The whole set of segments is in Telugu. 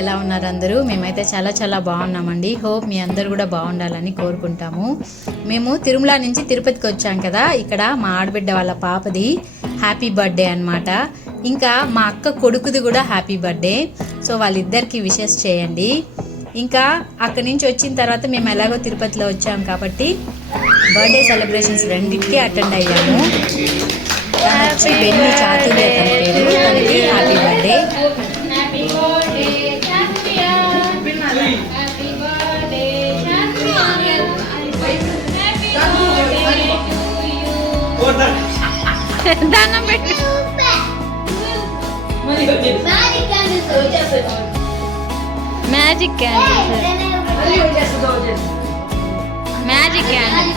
ఎలా ఉన్నారు అందరూ? మేమైతే చాలా చాలా బాగున్నామండి. హోప్ మీ అందరూ కూడా బాగుండాలని కోరుకుంటాము. మేము తిరుమల నుంచి తిరుపతికి వచ్చాం కదా, ఇక్కడ మా ఆడబిడ్డ వాళ్ళ పాపది హ్యాపీ బర్త్డే అన్నమాట. ఇంకా మా అక్క కొడుకుది కూడా హ్యాపీ బర్త్డే. సో వాళ్ళిద్దరికి విషెస్ చేయండి. ఇంకా అక్కడి నుంచి వచ్చిన తర్వాత మేము ఎలాగో తిరుపతిలో వచ్చాం కాబట్టి బర్త్డే సెలబ్రేషన్స్ రెండింటికి అటెండ్ అయ్యాము. బెన్ని చాతుర్య తన పేరు, తనకి హ్యాపీ బర్త్డే. దానం పెట్టు. Magic candle, magic candle.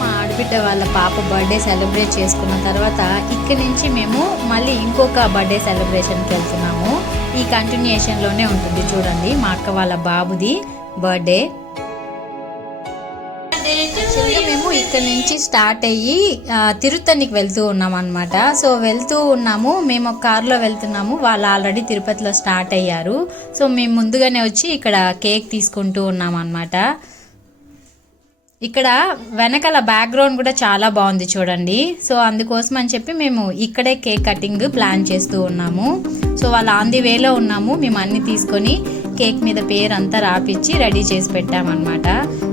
మా ఆడబిడ్డ వాళ్ళ పాప బర్త్డే సెలబ్రేట్ చేసుకున్న తర్వాత ఇక్కడి నుంచి మేము మళ్ళీ ఇంకొక బర్త్డే సెలబ్రేషన్కి వెళ్తున్నాము. ఈ కంటిన్యూషన్లోనే ఉంటుంది చూడండి, మా అక్క వాళ్ళ బాబుది బర్త్డే. మేము ఇక్కడ నుంచి స్టార్ట్ అయ్యి తిరుత్తనికి వెళ్తూ ఉన్నాం అనమాట. సో వెళ్తూ ఉన్నాము, మేము ఒక కార్లో వెళ్తున్నాము, వాళ్ళు ఆల్రెడీ తిరుపతిలో స్టార్ట్ అయ్యారు. సో మేము ముందుగానే వచ్చి ఇక్కడ కేక్ తీసుకుంటూ ఉన్నాం అనమాట. ఇక్కడ వెనకాల బ్యాక్గ్రౌండ్ కూడా చాలా బాగుంది చూడండి. సో అందుకోసం అని చెప్పి మేము ఇక్కడే కేక్ కటింగ్ ప్లాన్ చేస్తూ ఉన్నాము. సో వాళ్ళు ఆన్ ది వేలో ఉన్నాము, మేము అన్ని తీసుకొని కేక్ మీద పేరు అంతా రాపిచ్చి రెడీ చేసి పెట్టామన్నమాట.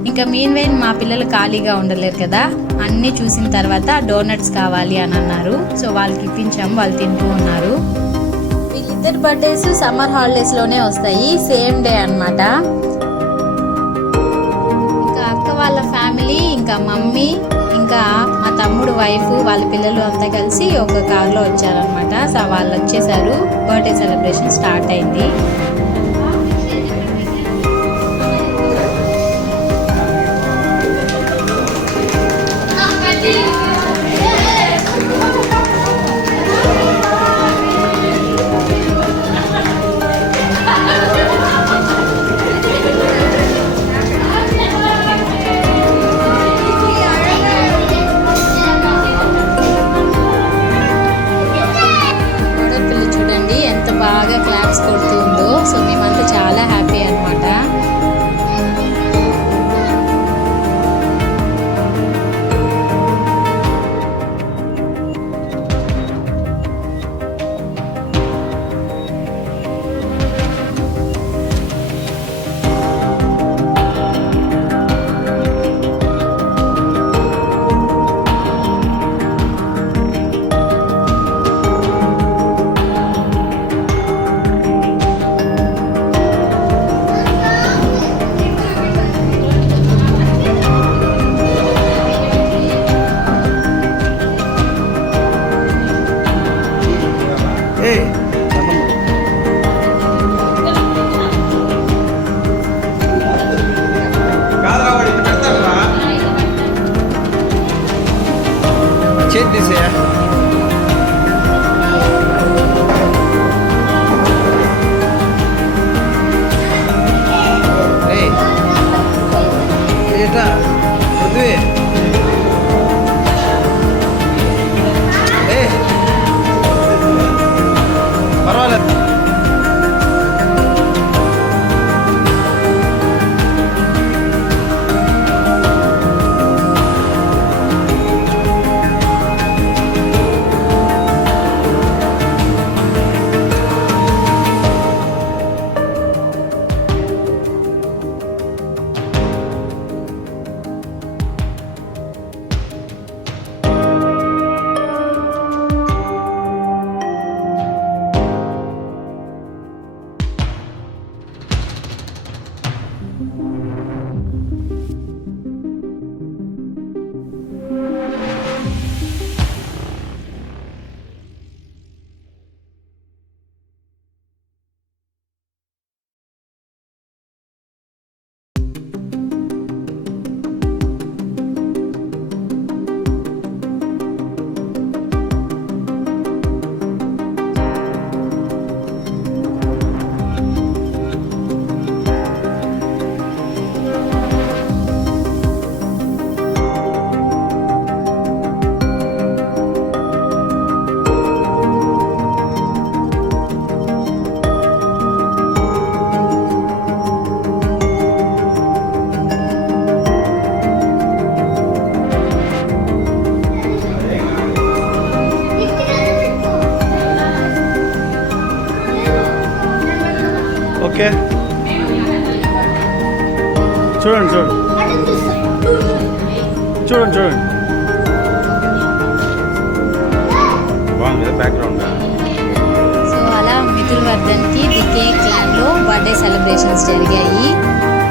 ఇంకా మీన్ వైన్ మా పిల్లలు ఖాళీగా ఉండలేరు కదా, అన్నీ చూసిన తర్వాత డోనట్స్ కావాలి అని అన్నారు. సో వాళ్ళకి ఇప్పించాము, వాళ్ళు తింటూ ఉన్నారు. వీళ్ళిద్దరు బర్త్డేస్ సమ్మర్ హాలిడేస్లోనే వస్తాయి, సేమ్ డే అన్నమాట. ఇంకా అక్క వాళ్ళ ఫ్యామిలీ, ఇంకా మమ్మీ, ఇంకా మా తమ్ముడు వైఫ్, వాళ్ళ పిల్లలు అంతా కలిసి ఒక కార్లో వచ్చారనమాట. సో వాళ్ళు వచ్చేసారు, బర్త్డే సెలబ్రేషన్ స్టార్ట్ అయింది. బాగా క్లాప్స్ కొడుతుందో. సో రాజేషా పృథ్వీ పర్వాలేదు. ఓకే చూడండి చూడండి చూడండి చూడండి బాగుంది బ్యాక్గ్రౌండ్. సో అలా Mithul వర్ధన్కి the cake క్లాన్లో birthday celebrations జరిగాయి.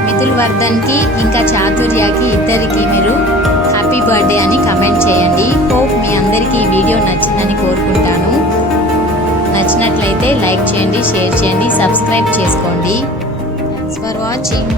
మిథుల్ వర్ధన్కి ఇంకా చాతుర్యకి ఇద్దరికి మీరు హ్యాపీ బర్త్డే అని కమెంట్ చేయండి. హోప్ మీ అందరికీ ఈ వీడియో నచ్చిందని కోరుకుంటాను. నచ్చినట్లయితే లైక్ చేయండి, షేర్ చేయండి, సబ్స్క్రైబ్ చేసుకోండి. Thanks for watching.